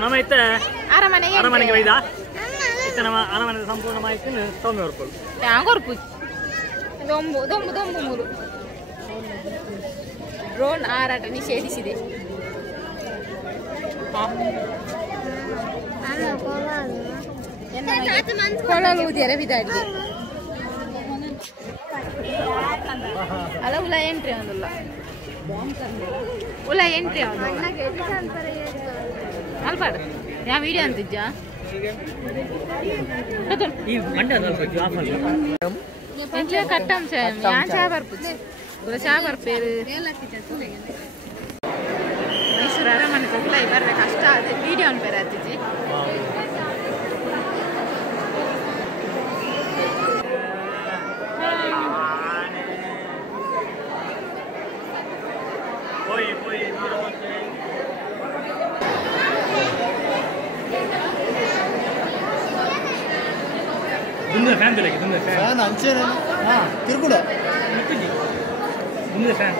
ನಮೈತೆ ಅರಮನೆಗೆ ಒಯ್ದ ನಮ್ಮ ಅರಮನೆ ಸಂಪೂರ್ಣ ಮಾಹಿತಿಯನ್ನು ಸೌಮ್ಯ ಹೊರ್ಕೊಳ್ಳು ಮೂರು ಡ್ರೋನ್ ಹಾರಾಟ ನಿಷೇಧಿಸಿದೆ. ಕೊಳಲೂದಿಯರ ಬಿದ್ದಾಡಿ ಅಲ್ಲ ಉಲ ಎಂಟ್ರಿ ಆಗೋದಿಲ್ಲ ಉಲ ಎಂಟ್ರಿ ಆಗೋದಿಲ್ಲ ಅಲ್ಪಾಡ ಯಾವ ವಿಡಿಯೋ ಅಂತಿದ್ಜ ಎಂಟ್ರಿ ಕಟ್ಟಂ ಯಾನ್ ಚಾ ಬರ್ಪುಜಿ ಉಲ ಚಾ ಬರ್ಪೇರು ಮೈಸೂರು ಅರಮನೆ ಹೋಗ್ಲಾ ಬರ್ಬೇಕು ಅಷ್ಟ ಅದೇ ವಿಡಿಯೋ ಅನ್ಪೇರ ಆತಿಜಿ ಫ್ಯಾನ್ ಫ್ಯಾನ್ ಅಂಚೆ ತಿರ್ಗುಡ ಮುಂದೆ ಫ್ಯಾನ್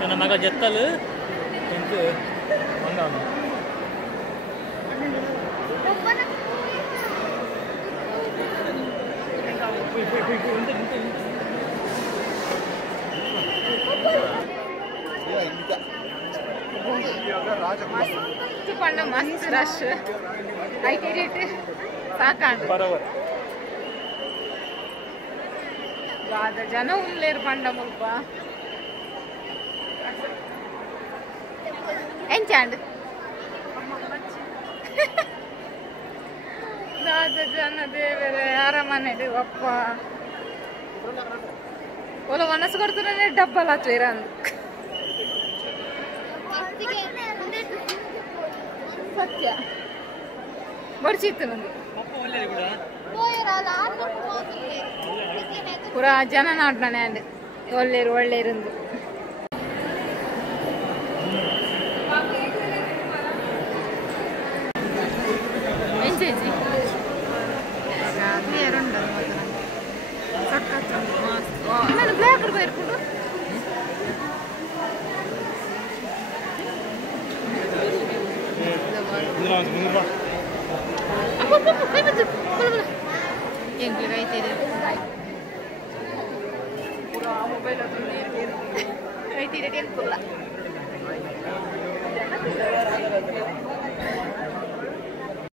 ನನ್ನ ಮಗ ಜತ್ತಲು ಎಂಟು ಬಂದವನು ಮಸ್ತ್ ರಶ್ ಐಟಿ ರೇಟ್ ಸಾಕಾಂಡು ಬರೋಬರ್ ಜನ ಉಳ್ಳೇರು ಪಂಡ ಮುಲ್ಪ ಎಂಚಾಂಡ್ ಜನ ದೇವರೇ ಅರಮನೆ ಅಪ್ಪ ಒಲ ಮನಸ್ಸು ಕೊಡ್ತಾರೆ ಡಬ್ಬಲ್ ಹಚ್ವೇರ ಅಂದು ಸತ್ಯ ಬಡ್ಸಿತ್ತು ನಂದು ಪೂರಾ ಜನ ನೋಡ್ತಾನೆ ಅಂಡ್ ಒಳ್ಳೇರು ಎಂಚೇಜಿ ಕ್ಲಿಯರ್ ಉಂಟದು ಮಾತ್ರ ಸಖತ್ ನಾನು ಬ್ಲ್ಯಾಕ್ ಬೈರ್ಕೊಂಡು ಎಂಕ್ಲಿಗೆ ಐತಿದೆ ಪೂರಾ ಮೊಬೈಲ್ ಅದು ನೀರು ಐತಿದೆ ಟೆನ್ಪುಲ್ಲ